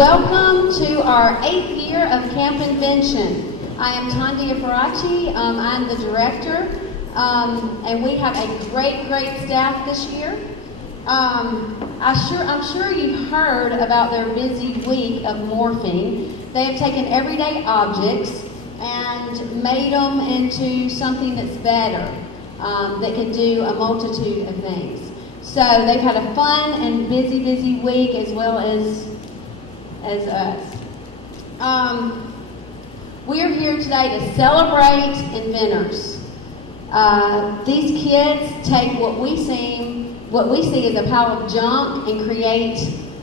Welcome to our 8th year of Camp Invention. I am Tandia Faraci. I'm the director, and we have a great staff this year. I'm sure you've heard about their busy week of morphing. They have taken everyday objects and made them into something that's better, that can do a multitude of things. So they've had a fun and busy week as well as us. We are here today to celebrate inventors. These kids take what we see as a pile of junk and create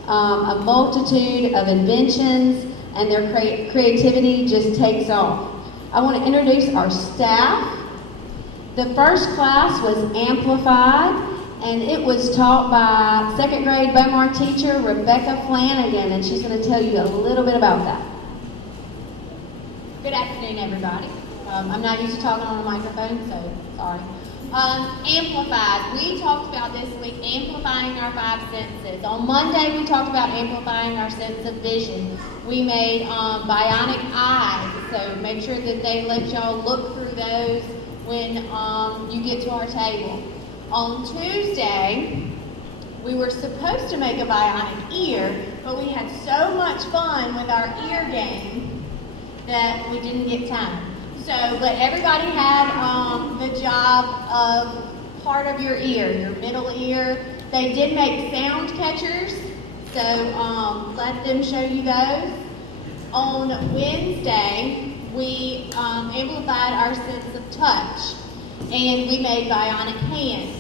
a multitude of inventions, and their creativity just takes off. I want to introduce our staff. The first class was Amplified, and it was taught by 2nd grade Bowmar teacher Rebecca Flanagan, and she's going to tell you a little bit about that. Good afternoon, everybody. I'm not used to talking on a microphone, so sorry. Amplified. We talked about this week amplifying our 5 senses. On Monday, we talked about amplifying our sense of vision. We made bionic eyes, so make sure that they let y'all look through those when you get to our table. On Tuesday, we were supposed to make a bionic ear, but we had so much fun with our ear game that we didn't get time. So, but everybody had the job of part of your ear, your middle ear. They did make sound catchers, so let them show you those. On Wednesday, we amplified our sense of touch, and we made bionic hands.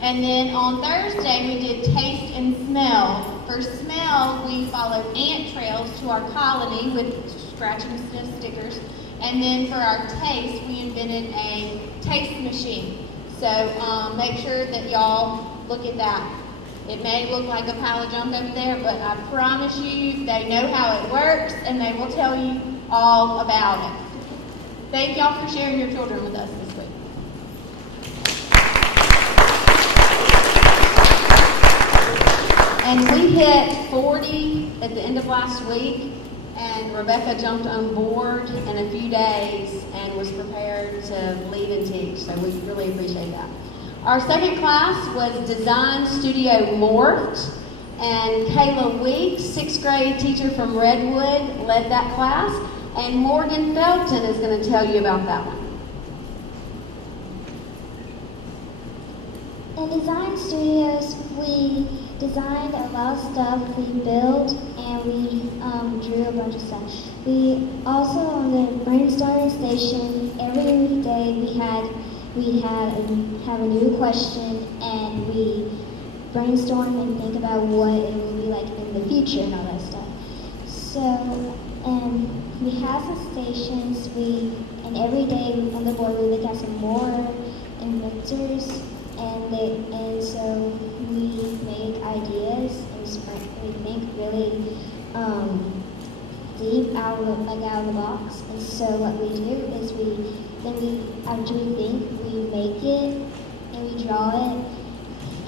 And then on Thursday, we did taste and smell. For smell, we followed ant trails to our colony with scratch and sniff stickers. And then for our taste, we invented a taste machine. So make sure that y'all look at that. It may look like a pile of junk over there, but I promise you they know how it works, and they will tell you all about it. Thank y'all for sharing your children with us this week. And we hit 40 at the end of last week, and Rebecca jumped on board in a few days and was prepared to lead and teach, so we really appreciate that. Our second class was Design Studio Morphed, and Kayla Weeks, 6th grade teacher from Redwood, led that class, and Morgan Felton is going to tell you about that one. In Design Studios, we designed a lot of stuff, we built, and we drew a bunch of stuff. We also, on the brainstorming station, every weekday we have a new question, and we brainstorm and think about what it will be like in the future and all that stuff. So, we have some stations, and every day on the board we look at some more inventors, and so we make ideas and we think really deep out of the box. And so what we do is after we think, we make it and we draw it,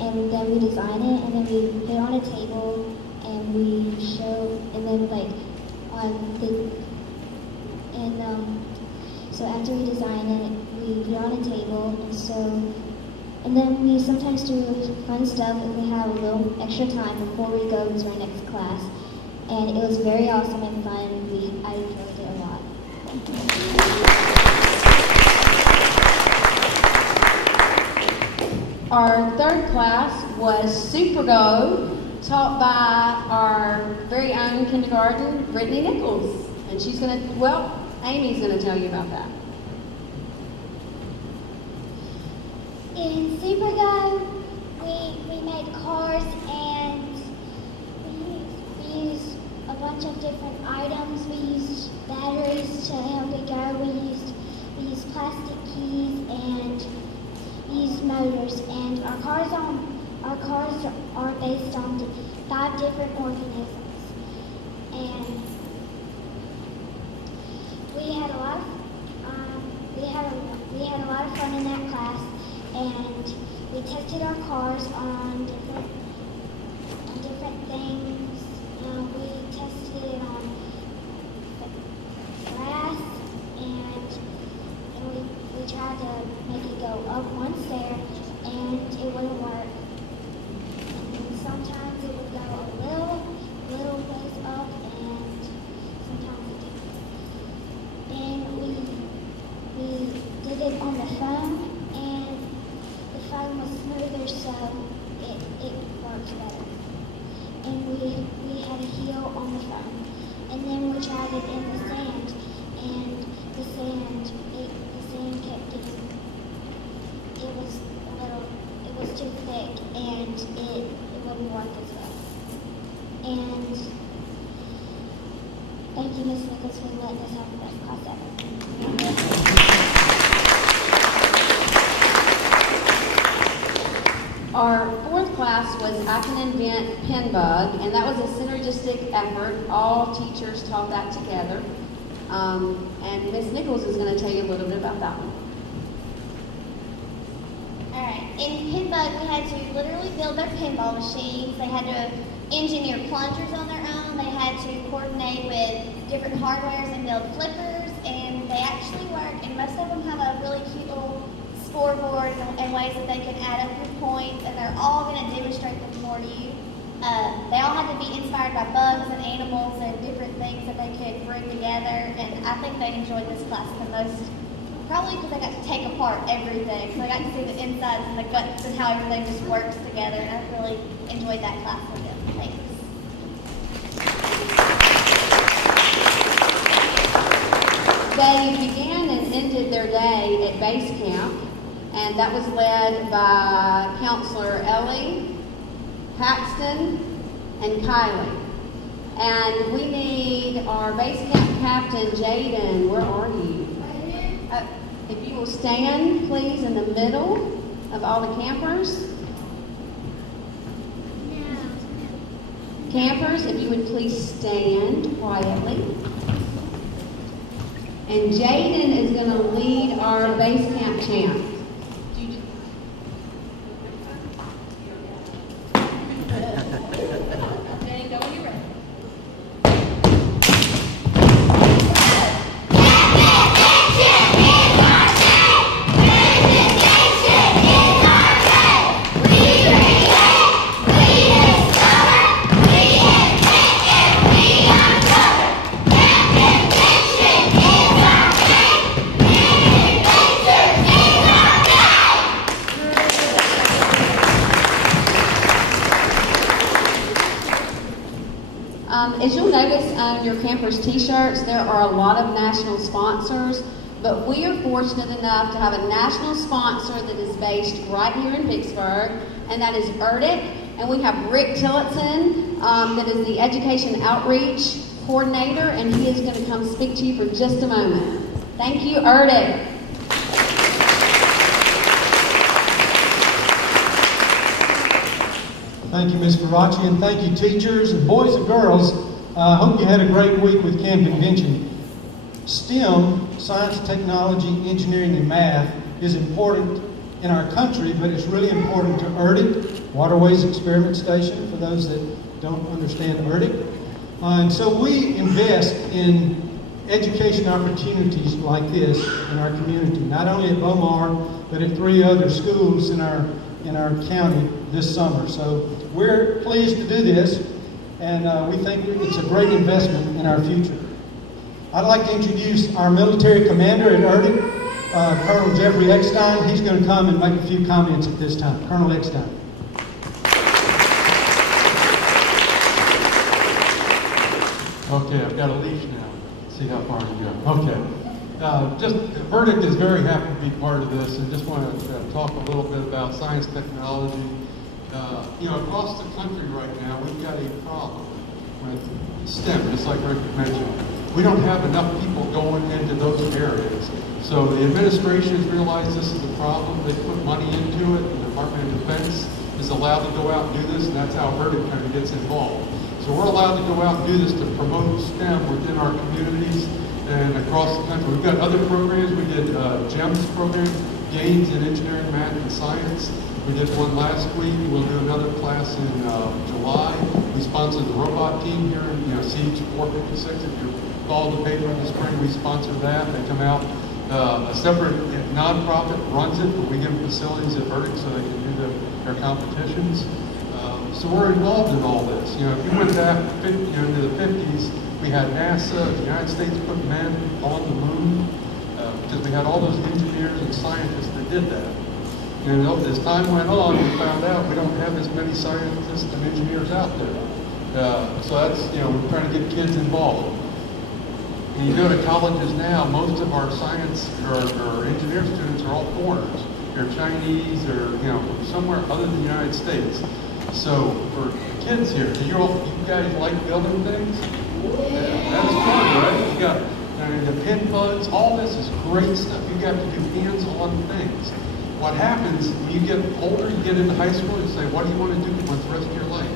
and then we design it, and then we put it on a table and we show, and then so after we design it, we put it on a table, and then we sometimes do fun stuff if we have a little extra time before we go to our next class. And it was very awesome and fun. I enjoyed it a lot. Thank you. Our third class was Super Go, taught by our very own kindergarten, Brittany Nichols. And she's going to, Amy's going to tell you about that. In Super Go, we made cars, and we used a bunch of different items. We used batteries to help it go. We used plastic keys, and we used motors. And our cars are based on 5 different organisms. And we had a lot of fun in that class. And we tested our cars on different things. We tested much better. And we had a heel on the phone. And then we tried it in the sand, and the sand kept getting, it was too thick, and it wouldn't work as well. And thank you, Ms. Nichols, for letting us have the best class ever. Our fourth class was I Can Invent Pen Bug, and that was a synergistic effort. All teachers taught that together. And Ms. Nichols is going to tell you a little bit about that one. All right. In Pinbug, we had to literally build their pinball machines. They had to engineer plungers on their own. They had to coordinate with different hardwares and build flippers, and they actually work. And most of them have a really cute little scoreboard and ways that they can add up your points, and they're all going to demonstrate them for you. They all had to be inspired by bugs and animals and different things that they could bring together, and I think they enjoyed this class the most, probably because they got to take apart everything. So I got to see the insides and the guts and how everything just works together, and I really enjoyed that class with them. Thanks. They began and ended their day at base camp, and that was led by Counselor Ellie, Paxton, and Kylie. And we need our base camp captain, Jaden. Where are you? If you will stand, please, in the middle of all the campers. Campers, if you would please stand quietly. And Jaden is going to lead our base camp chant. As you'll notice on your campers t-shirts, there are a lot of national sponsors, but we are fortunate enough to have a national sponsor that is based right here in Vicksburg, and that is ERDIC. And we have Rick Tillotson, that is the Education Outreach Coordinator, and he is going to come speak to you for just a moment. Thank you, ERDIC. Thank you, Ms. Faraci, and thank you, teachers, and boys and girls. I hope you had a great week with Camp Invention. STEM, science, technology, engineering, and math, is important in our country, but it's really important to ERDIC, Waterways Experiment Station, for those that don't understand ERDIC. And so we invest in education opportunities like this in our community, not only at Bowmar, but at 3 other schools in our county this summer. So we're pleased to do this, and we think it's a great investment in our future. I'd like to introduce our military commander at ERDIC, Colonel Jeffrey Eckstein. He's going to come and make a few comments at this time. Colonel Eckstein. Okay, I've got a leash now. See how far you go. Okay. ERDIC is very happy to be part of this, and just want to talk a little bit about science technology. Across the country right now, we've got a problem with STEM, just like Rick mentioned. We don't have enough people going into those areas. So the administration has realized this is a problem. They put money into it. The Department of Defense is allowed to go out and do this, and that's how ERDIC kind of gets involved. So we're allowed to go out and do this to promote STEM within our communities and across the country. We've got other programs. We did GEMS program, Gains in Engineering, Math, and Science. We did one last week. We'll do another class in July. We sponsored the robot team here in Siege 456. If you follow the paper in the spring, we sponsor that. They come out. A separate nonprofit runs it, but we give them facilities at ERDIC so they can do their competitions. So we're involved in all this. If you went back into the 50s, we had NASA, the United States put men on the moon, because we had all those engineers and scientists that did that. And as time went on, we found out we don't have as many scientists and engineers out there. So that's, we're trying to get kids involved. When you go to colleges now, most of our science or engineer students are all foreigners. They're Chinese or, from somewhere other than the United States. So for kids here, you guys like building things? Yeah, that is fun, right? You got the pin buds, all this is great stuff. You got to do hands-on things. What happens when you get older, you get into high school, and you say, what do you want to do for the rest of your life?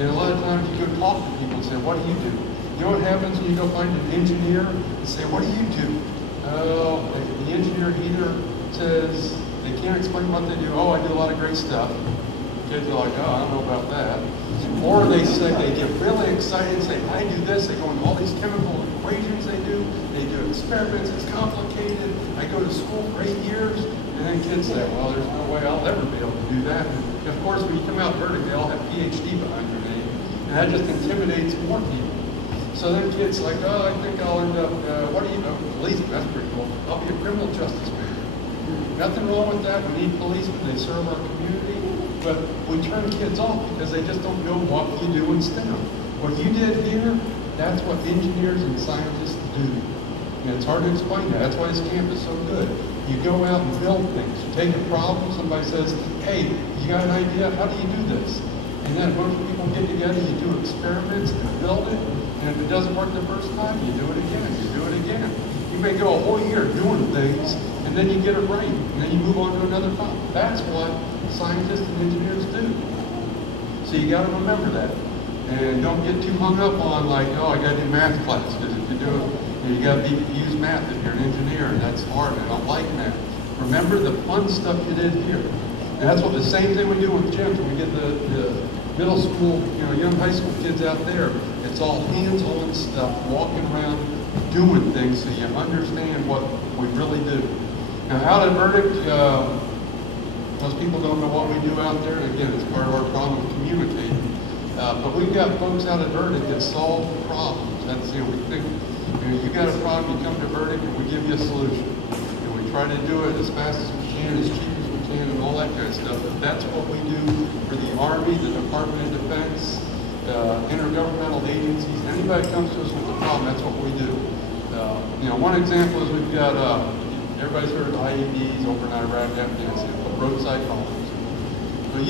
And a lot of times you go talk to people and say, what do you do? You know what happens when you go find an engineer and say, what do you do? Oh, the engineer either says they can't explain what they do. Oh, I do a lot of great stuff. Kids are like, oh, I don't know about that. Or they say, they get really excited and say, I do this. They go into all these chemical equations they do experiments, it's complicated. I go to school for 8 years. And then kids say, well, there's no way I'll ever be able to do that. And of course, when you come out verdict, they all have PhD behind their name. And that just intimidates more people. So then kids like, oh, I think I'll end up, what do you know? Policeman, that's pretty cool. I'll be a criminal justice man. Nothing wrong with that. We need policemen. They serve our community. But we turn kids off because they just don't know what you do in STEM. What you did here, that's what engineers and scientists do. And it's hard to explain that. That's why this camp is so good. You go out and build things. You take a problem, somebody says, hey, you got an idea? How do you do this? And then a bunch of people get together, you do experiments and build it. And if it doesn't work the first time, you do it again, you do it again. You may go a whole year doing things, and then you get it right. And then you move on to another problem. That's what scientists and engineers do. So you got to remember that. And don't get too hung up on like, oh, I got to do math class. Because if you do it, you got to use math if you're an engineer, and that's hard. I don't like math. Remember the fun stuff you did here. And that's what the same thing we do with gyms. When we get the middle school, young high school kids out there, it's all hands-on stuff, walking around, doing things, so you understand what we really do. Now, out at Verdict, most people don't know what we do out there. And again, it's part of our problem of communicating. But we've got folks out at Verdict that solve problems. That's, we think, you got a problem, you come to Verdict, and we give you a solution. And we try to do it as fast as we can, as cheap as we can, and all that kind of stuff. But that's what we do for the Army, the Department of Defense, intergovernmental agencies. Anybody comes to us with a problem, that's what we do. One example is we've got, everybody's heard of IEDs over in Iraq, Afghanistan, roadside bombs. We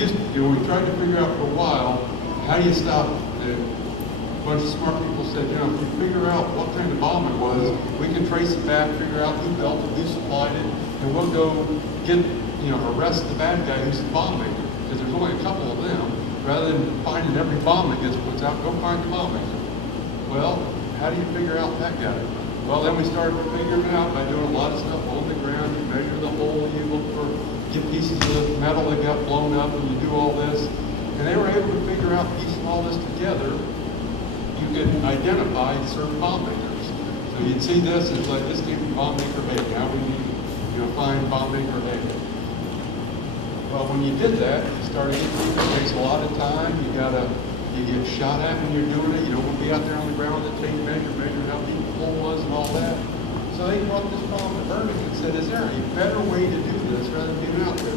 tried to figure out for a while, how do you stop it? A bunch of smart people said, if you figure out what kind of bomb it was, we can trace it back, figure out who built it, who supplied it, and we'll go get, arrest the bad guy who's the bomb maker. Because there's only a couple of them. Rather than finding every bomb that gets put out, go find the bomb maker. Well, how do you figure out that guy? Well, then we started figuring it out by doing a lot of stuff on the ground. You measure the hole, you look for, get pieces of metal that got blown up, and you do all this. And they were able to figure out, piecing all this together, you could identify certain bomb makers. So you'd see this, it's like, this came from bomb maker A. Now we need, find bomb maker A. Well, when you did that, you started getting, it takes a lot of time. You get shot at when you're doing it. You don't want to be out there on the ground with a tape measure, measuring how deep the hole was and all that. So they brought this problem to Verdict and said, is there a better way to do this rather than being out there?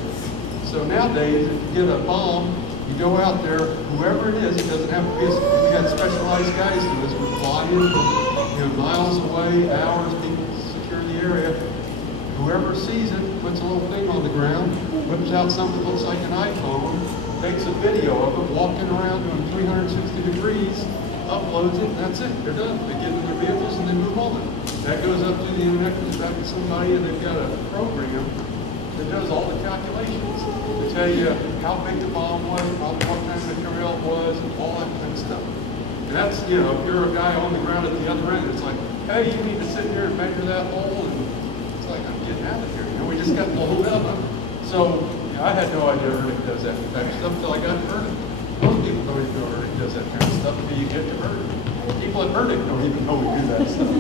So nowadays, if you get a bomb, you go out there, whoever it is, it doesn't have to be, we got specialized guys do this. We fly in from, miles away, hours, people secure the area. Whoever sees it puts a little thing on the ground, whips out something that looks like an iPhone, takes a video of it, walking around doing 360 degrees, uploads it, and that's it. They're done. They get in their vehicles and they move on. That goes up to the internet, goes back to somebody, and they've got a program that does all the calculations to tell you how big the bomb was, what kind of material it was, and all that kind of stuff. And that's, if you're a guy on the ground at the other end, it's like, hey, you need to sit here and measure that hole, and it's like, I'm getting out of here. We just got blown up. So I had no idea Verdict does that type of stuff until I got to Verdict. Most people don't even know Verdict does that kind of stuff until you get to Verdict. People at Verdict don't even know we do that stuff.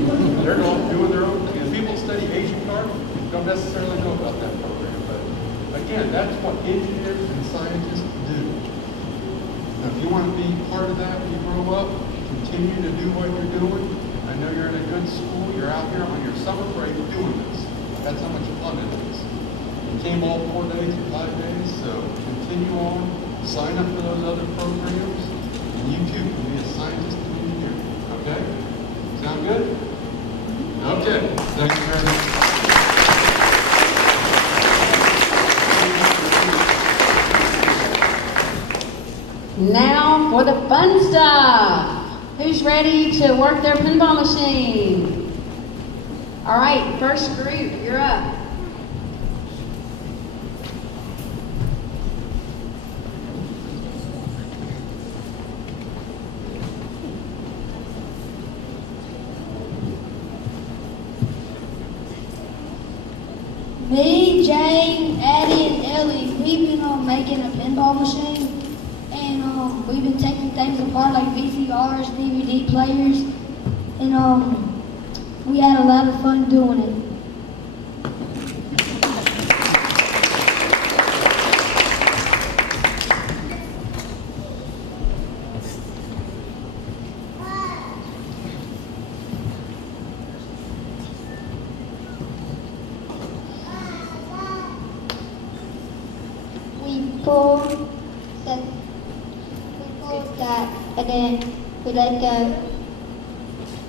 They're doing their own thing. And people study Asian carp don't necessarily know about that program. But again, that's what engineers and scientists do. Now, if you want to be part of that when you grow up, continue to do what you're doing. I know you're in a good school. You're out here on your summer break doing this. That's how much fun it is. You came all 4 days or 5 days, so continue on. Sign up for those other programs, and you too can be a scientist and engineer. Okay? Sound good? Okay. Thank you very much. Now for the fun stuff. Who's ready to work their pinball machine? All right, first group, you're up. Me, Jane, Addie, and Ellie, we've been making a pinball machine, and we've been taking things apart like VCRs, DVD players, and we had a lot of fun doing it. We pull that, and then we let go,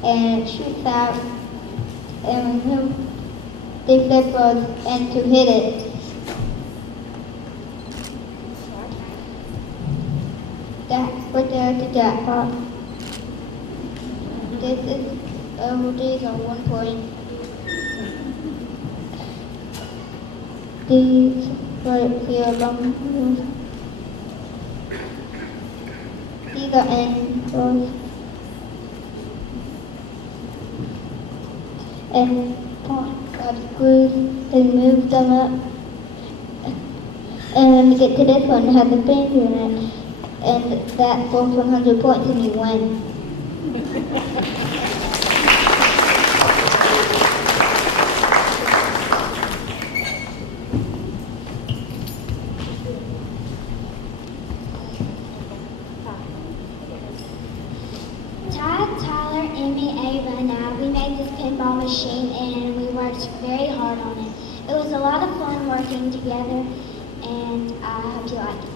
and it shoots out, and we move the flippers and to hit it. That's what the jackpot. These are 1 point. These right here, these are angles, and got screws and move them up. And when you get to this one, it has a finger in it, and that's worth 100 points and you win. Tyler, Emmy, Ava, and I, we made this pinball machine and we worked very hard on it. It was a lot of fun working together, and I hope you like it.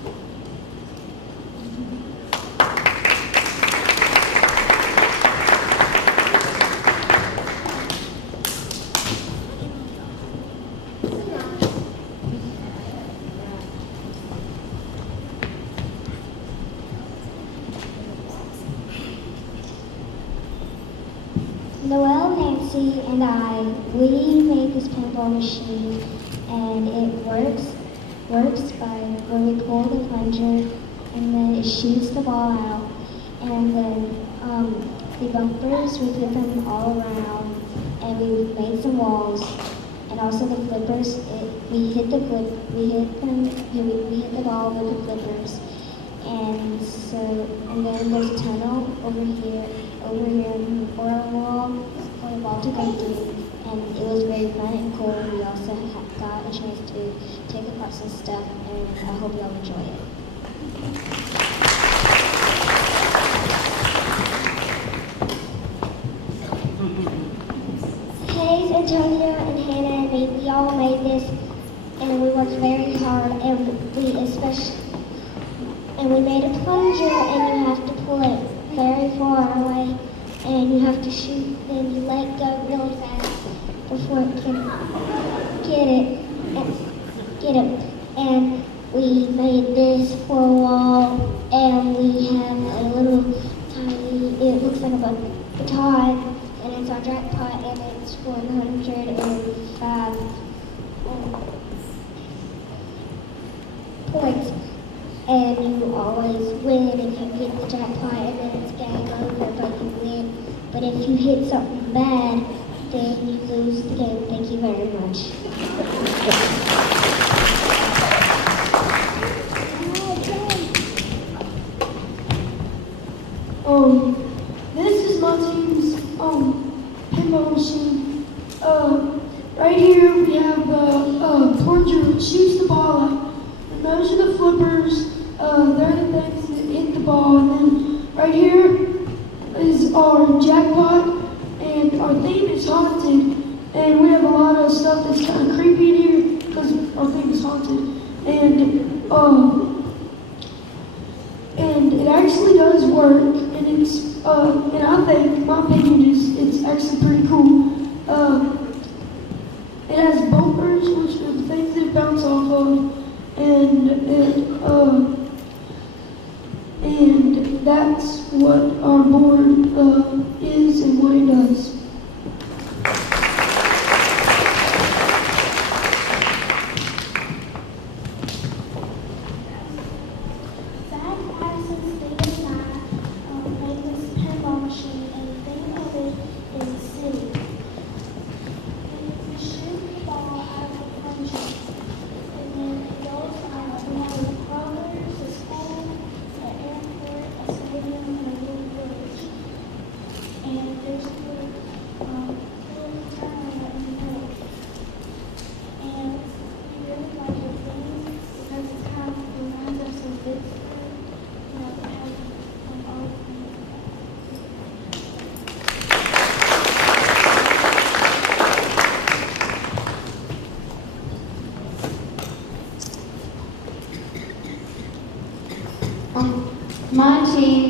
Noelle, Nancy, and I, we made this pinball machine, and it works by where we pull the plunger, and then it shoots the ball out, and then the bumpers, we put them all around, and we made some walls, and also the flippers, we hit the ball with the flippers, and then there's a tunnel over here for a wall for the ball to go through, and it was very fun and cool. We also got a chance to take apart some stuff, and I hope y'all enjoy it. Hayes, Antonio, and Hannah and me, we all made this, and we worked very hard, and we made a plunger, and you have to pull it very far away, and you have to shoot, then you let go really fast before it can get it. And we made this for a wall, and we have a little tiny, it looks like a baton, and it's our jackpot, and it's 105 points. And you always win if you get the jackpot, and then it's game over, but you win. But if you hit something bad, then you lose the game. Thank you very much. This is my team's pinball machine. Right here we have the plunger which shoots the ball out. And those are the flippers. They're the things that hit the ball. And then right here is our jackpot, and our theme is haunted. And we have a lot of stuff that's kind of creepy in here because our thing is haunted, and it actually does work, and it's and I think, my opinion is, it's actually pretty cool. It has bumpers, which are the things that it bounce off of, and that's what our board is and what it does. Zach Addison's State of Mind made this pinball machine, and the thing of it is city. You shoot the ball out of a plunger, and then it goes on a lot of rollers, a school, an airport, a stadium, and a little village. And there's a little turn in the middle. And we really like the theme because it kind of reminds us of Vicksburg. You know, it has all the things. My team,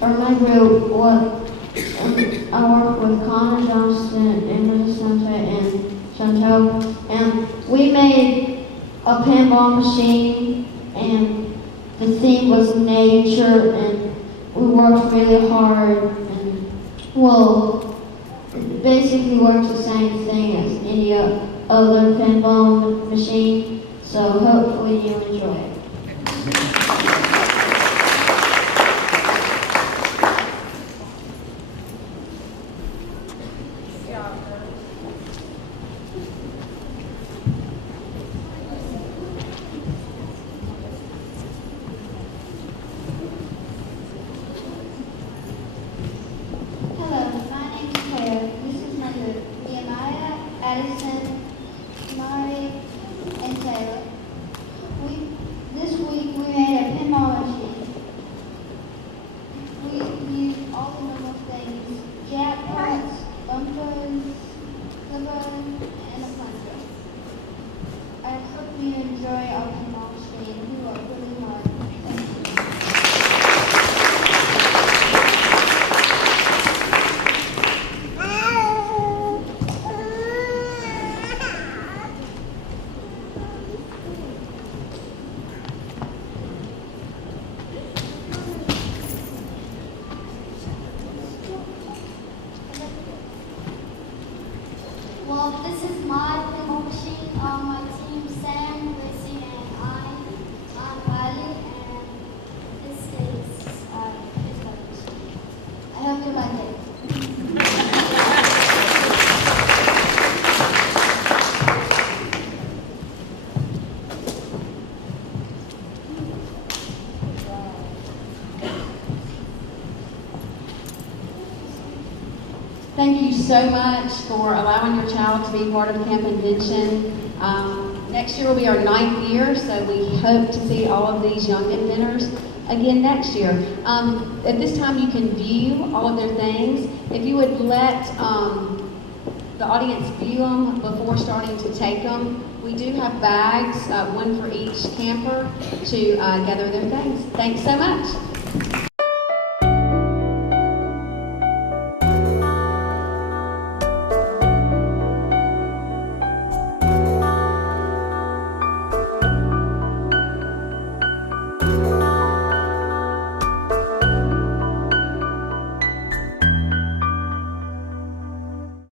or my group, I work with Connor Johnston, Emily Santa, and Chantel, and we made a pinball machine, and the theme was nature, and we worked really hard, and well, it basically works the same thing as any other pinball machine, so hopefully you enjoy it. Hello, my name is Claire. This is my group. Nehemiah, Addison, Mari, and Taylor. This week we made a pinball machine. We used all the normal things: jackpots, bumpers, flipper, and a plunger. I hope you enjoy our pinball machine. We worked really hard. Thank you. Well, this is my pinball machine. My team, Sam, Gracie, and I'm Riley, and this is my machine. I hope you like it. Thank you so much for allowing your child to be part of Camp Invention. Next year will be our 9th year, so we hope to see all of these young inventors again next year. At this time, you can view all of their things. If you would let the audience view them before starting to take them, we do have bags, one for each camper, to gather their things. Thanks so much.